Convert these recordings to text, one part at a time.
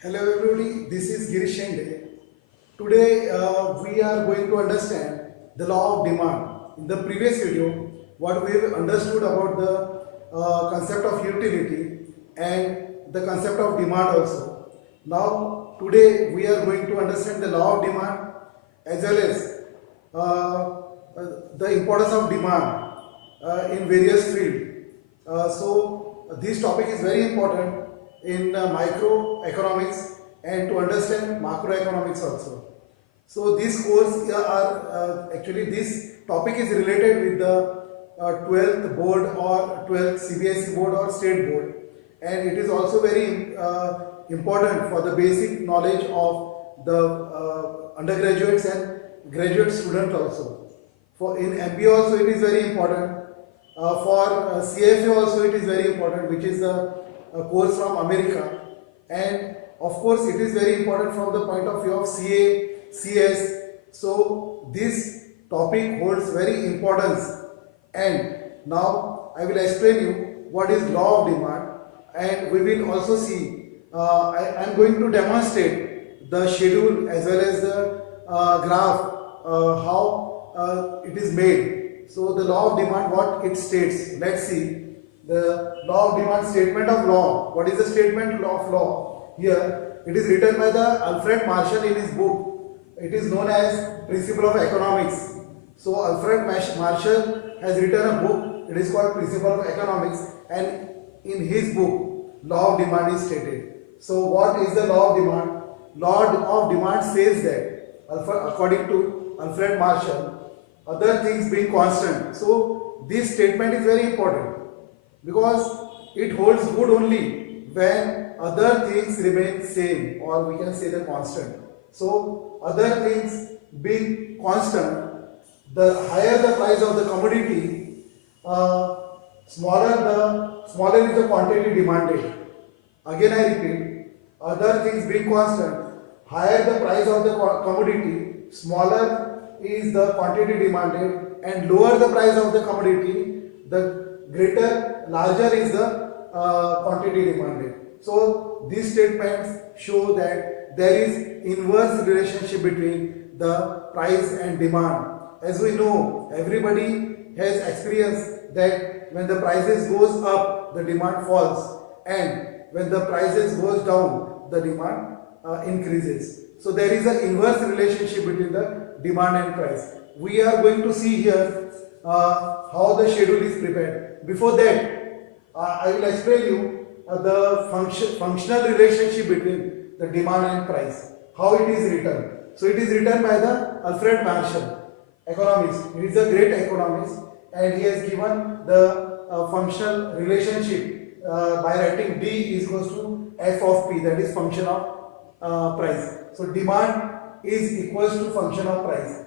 Hello everybody, this is Girish Shende. Today we are going to understand the law of demand. In the previous video, what we have understood about the concept of utility and the concept of demand also. Now today we are going to understand the law of demand as well as the importance of demand in various fields. This topic is very important in microeconomics and to understand macroeconomics also. So this course actually this topic is related with the 12th board or 12th CBSE board or state board, and it is also very important for the basic knowledge of the undergraduates and graduate students also. For in MBA also it is very important. For CFA also it is very important, which is a course from America, and of course it is very important from the point of view of CA, CS. So this topic holds very importance, and now I will explain you what is law of demand, and we will also see. I am going to demonstrate the schedule as well as the graph how it is made. So the law of demand, what it states. Let's see the law of demand, statement of law. What is the statement of law? Here it is written by the Alfred Marshall in his book. It is known as Principle of Economics. So Alfred Marshall has written a book. It is called Principle of Economics, and in his book, law of demand is stated. So what is the law of demand? Law of demand says that, according to Alfred Marshall, other things being constant. So this statement is very important because it holds good only when other things remain same, or we can say the constant. So other things being constant, the higher the price of the commodity, smaller is the quantity demanded. Again I repeat, other things being constant, higher the price of the commodity, smaller is the quantity demanded, and lower the price of the commodity, the larger is the quantity demanded. So these statements show that there is inverse relationship between the price and demand. As we know, everybody has experienced that when the prices goes up, the demand falls, and when the prices goes down, the demand increases. So there is an inverse relationship between the demand and price. We are going to see here how the schedule is prepared. Before that, I will explain you the functional relationship between the demand and price, how it is written. So it is written by the Alfred Marshall, economist. He is a great economist, and he has given the functional relationship by writing D is equals to F of P, that is function of price. So demand is equals to function of price,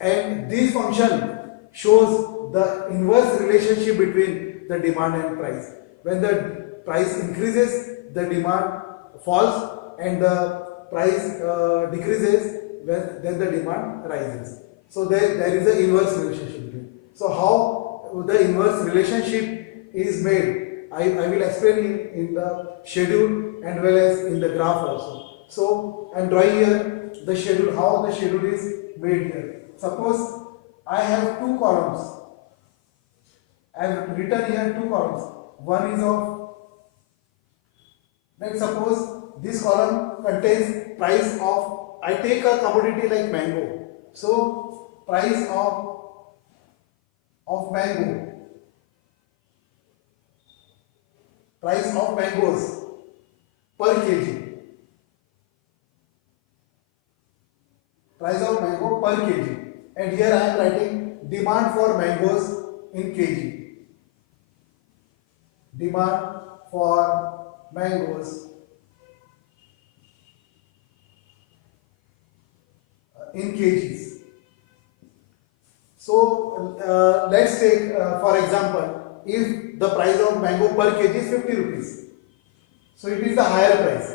and this function shows the inverse relationship between the demand and price. When the price increases, the demand falls, and the price decreases, then the demand rises. So there is an inverse relationship between. So how the inverse relationship is made, I will explain in the schedule and well as in the graph also. So I am drawing here the schedule, how the schedule is made here. Suppose I have two columns. I have written here two columns. One is of, let's suppose this column contains price of, I take a commodity like mango. So price of mango, price of mangoes per kg, price of mango per kg, and here I am writing demand for mangoes in kg, demand for mangoes in kgs. So let's take for example, if the price of mango per kg is 50 rupees, so it is the higher price.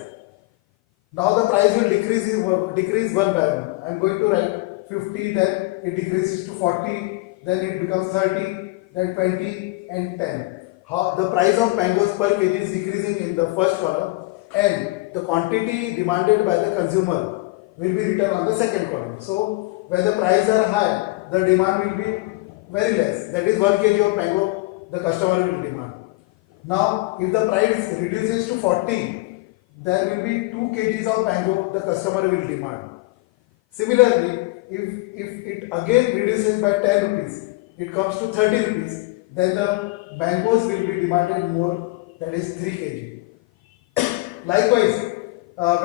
Now the price will decrease one by one. I am going to write 50, then it decreases to 40, then it becomes 30, then 20 and 10. How the price of mangoes per kg is decreasing in the first column, and the quantity demanded by the consumer will be written on the second column. So when the prices are high, the demand will be very less. That is 1 kg of mango the customer will demand. Now if the price reduces to 40, there will be 2 kgs of mango the customer will demand. Similarly, if it again reduces by 10 rupees, it comes to 30 rupees, then the mangoes will be demanded more, that is 3 kg. Likewise,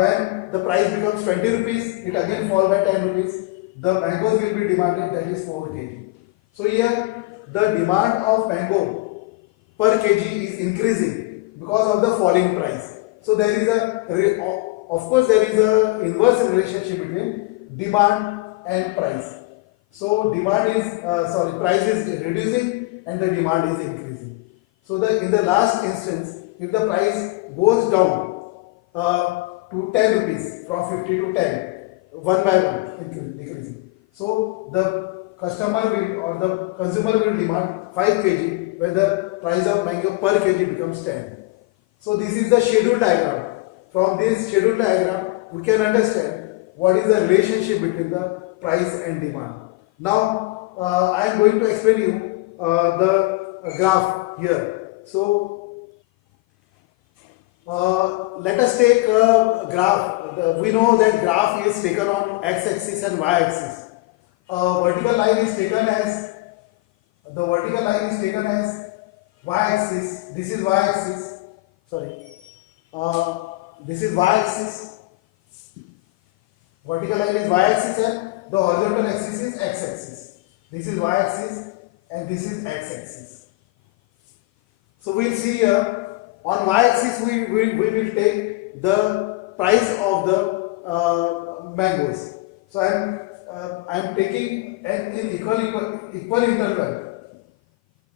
when the price becomes 20 rupees, it again falls by 10 rupees, the mangoes will be demanded, that is 4 kg. So here the demand of mango per kg is increasing because of the falling price. So there is of course there is a inverse relationship between demand and price. So price is reducing and the demand is increasing. So in the last instance, if the price goes down to 10 rupees from 50 to 10, one by one decreasing. So the customer will or the consumer will demand 5 kg when the price of mango per kg becomes 10. So this is the schedule diagram. From this schedule diagram, we can understand what is the relationship between the price and demand. Now I am going to explain you the graph here. So let us take a graph. We know that graph is taken on x-axis and y-axis. Vertical line is taken as y-axis. This is y-axis. This is y-axis. Vertical line is y-axis and the horizontal axis is x-axis. This is y-axis and this is x-axis. So we will see here on y-axis we will take the price of the mangoes. So I am taking in equal interval.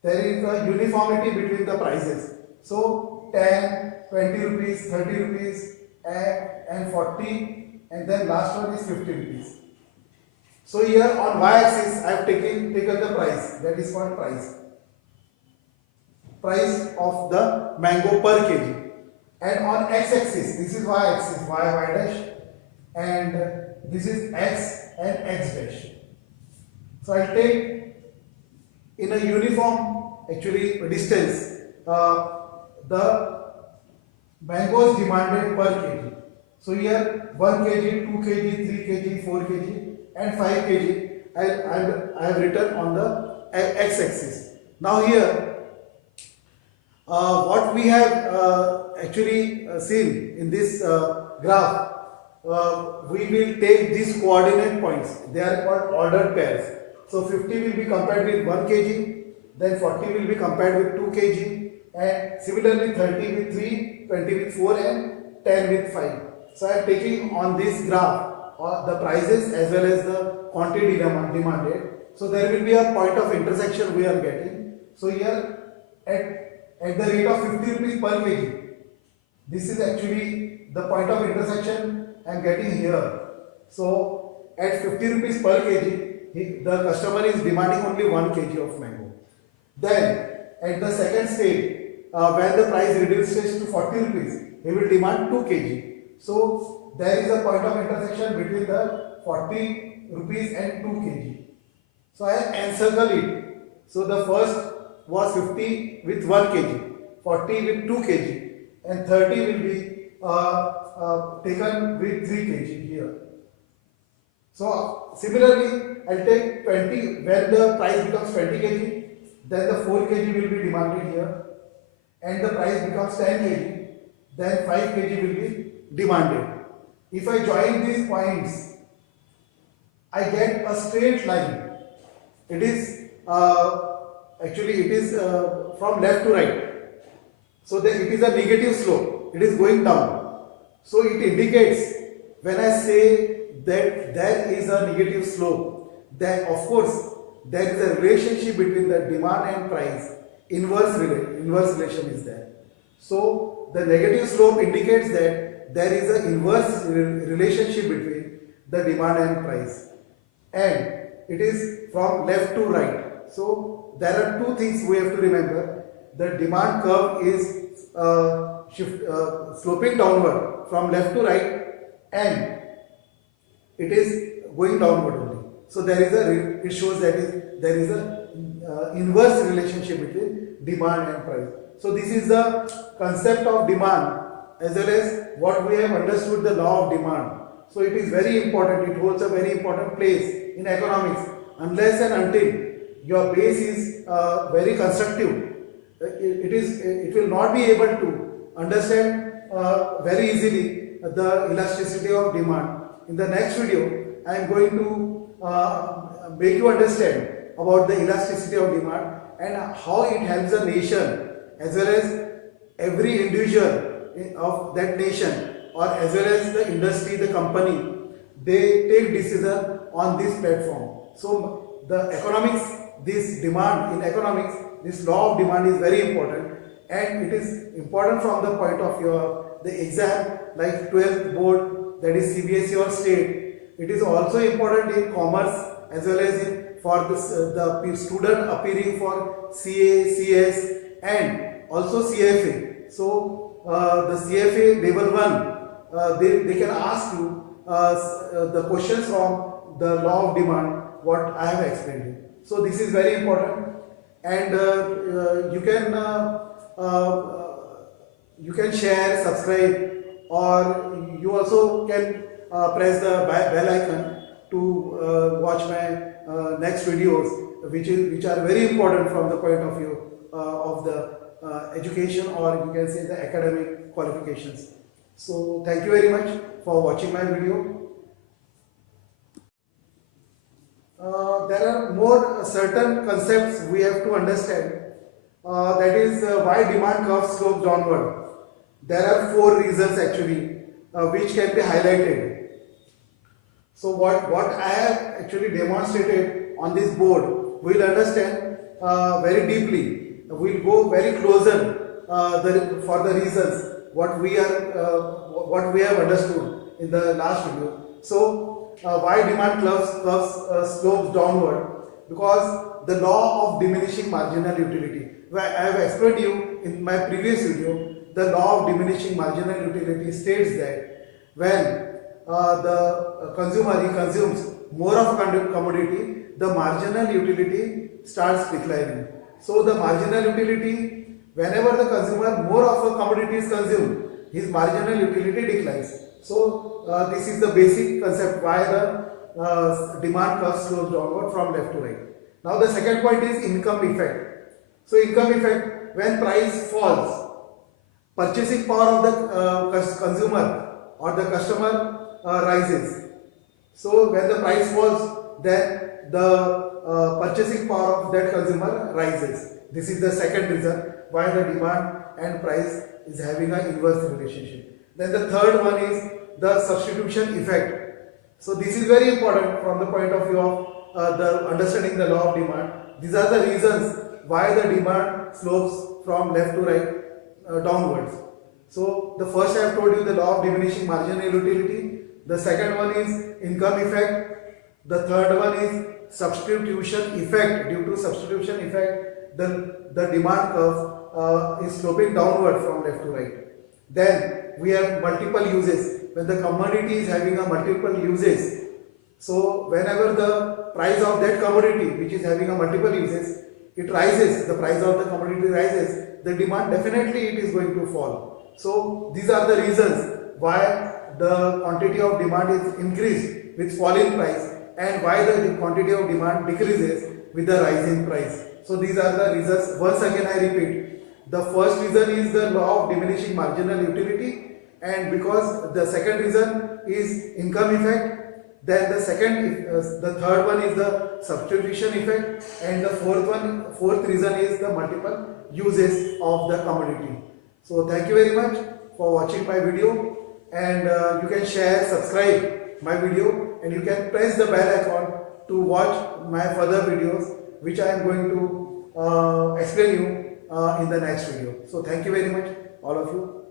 There is a uniformity between the prices. So 10, 20 rupees, 30 rupees and 40, and then last one is 50 rupees. So here on y-axis I have taken the price, that is called price of the mango per kg. And on x-axis, this is y-axis, y dash, and this is x and x dash. So I take in a uniform distance the mangoes demanded per kg. So here 1 kg, 2 kg, 3 kg, 4 kg and 5 kg I have written on the x-axis. Now here what we have seen in this graph, we will take these coordinate points. They are called ordered pairs. So 50 will be compared with 1 kg, then 40 will be compared with 2 kg, and similarly 30 with 3, 20 with 4 and 10 with 5. So I am taking on this graph the prices as well as the quantity demanded. So there will be a point of intersection we are getting. So here at the rate of 50 rupees per kg, this is actually the point of intersection I am getting here. So at 50 rupees per kg, the customer is demanding only 1 kg of mango. Then at the second stage, when the price reduces to 40 rupees, he will demand 2 kg. So there is a point of intersection between the 40 rupees and 2 kg. So I encircle it. So the first was 50 with 1 kg, 40 with 2 kg, and 30 will be taken with 3 kg here. So similarly, I will take 20 when the price becomes 20 kg, then the 4 kg will be demanded here, and the price becomes 10 kg, then 5 kg will be demanded. If I join these points, I get a straight line. It is from left to right. So it is a negative slope. It is going down. So it indicates when I say that there is a negative slope, then of course there is a relationship between the demand and price. Inverse relation is there. So the negative slope indicates that there is an inverse relationship between the demand and price, and it is from left to right. So there are two things we have to remember. The demand curve is sloping downward, from left to right, and it is going downward only. So there is it shows that there is a inverse relationship between demand and price. So this is the concept of demand as well as what we have understood the law of demand. So it is very important, it holds a very important place in economics. Unless and until your base is very constructive, it will not be able to understand very easily the elasticity of demand. In the next video, I am going to make you understand about the elasticity of demand and how it helps a nation as well as every individual of that nation, or as well as the industry, the company, they take decision on this platform. So the economics, this demand in economics, this law of demand is very important, and it is important from the point of view of the exam like 12th board, that is CBSE or state. It is also important in commerce as well as in for this, the student appearing for CA, CS and also CFA. So the CFA level 1, they can ask you the questions from the law of demand what I have explained here. So this is very important, and you can share, subscribe, or you also can press the bell icon to watch my next videos, which are very important from the point of view of the education, or you can say the academic qualifications. So thank you very much for watching my video. There are more certain concepts we have to understand, that is why demand curve slopes downward. There are 4 reasons actually which can be highlighted. So what I have actually demonstrated on this board, we will understand very deeply. We will go very closer for the reasons what we have understood in the last video. So why demand curves slopes downward? Because the law of diminishing marginal utility. I have explained you in my previous video. The law of diminishing marginal utility states that when the consumer consumes more of a commodity, the marginal utility starts declining. So the marginal utility, whenever the consumer more of a commodity is consumed, his marginal utility declines. So this is the basic concept why the demand curve slopes downward from left to right. Now the second point is income effect. So income effect, when price falls, purchasing power of the consumer or the customer rises. So when the price falls, then the purchasing power of that consumer rises. This is the second reason why the demand and price is having an inverse relationship. Then the third one is the substitution effect. So this is very important from the point of view of the understanding the law of demand. These are the reasons why the demand slopes from left to right downwards. So the first I have told you the law of diminishing marginal utility. The second one is income effect. The third one is substitution effect. Due to substitution effect, the demand curve is sloping downward from left to right. Then we have multiple uses. When the commodity is having a multiple uses, so whenever the price of that commodity which is having a multiple uses, it rises, the price of the commodity rises, the demand definitely it is going to fall. So these are the reasons why the quantity of demand is increased with falling price, and why the quantity of demand decreases with the rising price. So these are the reasons. Once again I repeat, the first reason is the law of diminishing marginal utility, and because the second reason is income effect, then the third one is the substitution effect, and the fourth reason is the multiple uses of the commodity. So thank you very much for watching my video, and you can share, subscribe my video, and you can press the bell icon to watch my further videos which I am going to explain you in the next video. So thank you very much all of you.